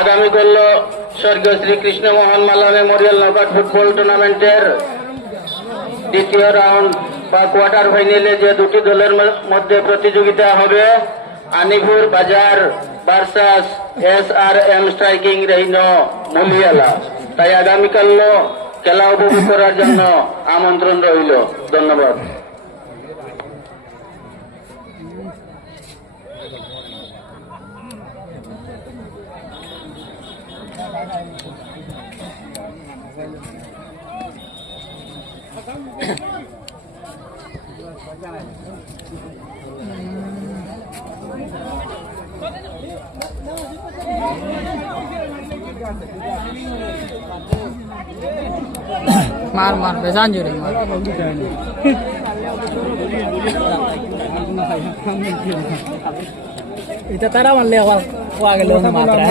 আগামী করল স্বর্গীয় শ্রীকৃষ্ণ মোহন মাল্লা মেমোরিয়াল নকআউট ফুটবল টুর্নামেন্টের দ্বিতীয় রাউন্ড বা কোয়ার্টার ফাইনালে যে দুটি দলের মধ্যে প্রতিযোগিতা হবে, Anipur Bazar versus S R M striking rain Muliyala তাই আগামীকাল খেলা উপভোগ করার জন্য আমন্ত্রণ রইল। ধন্যবাদ। मार मार बेजान जुरे मार Ito tara man lewa. Wag lang matra.